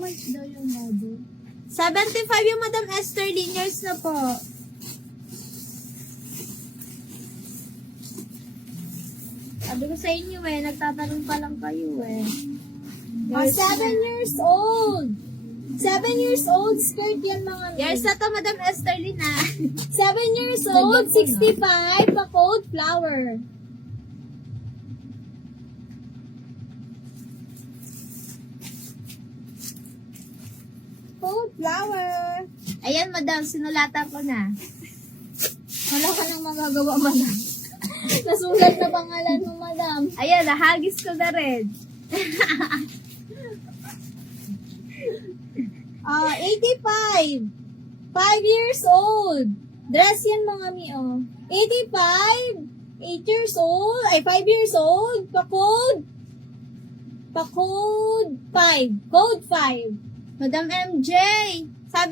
much daw yung model? 75 yung Madam Esther, linears na po. Sabi ko sa inyo nagtatanong pa lang kayo 7 years old. 7 years old skirt yan mga mi. Years na to, Madam Esther Lina. 7 years old, 65, pa cold flower. Cold flower. Ayan, Madam, sinulatan ko na. Wala ka nang magagawa, madam. Nasulat na pangalan mo, madam. Ayan, nahagis ko na rin. 85. 5 years old. Dress yan mga mi, 85. 8 years old. Ay, 5 years old. Pa-code 5. Code 5. Madam MJ,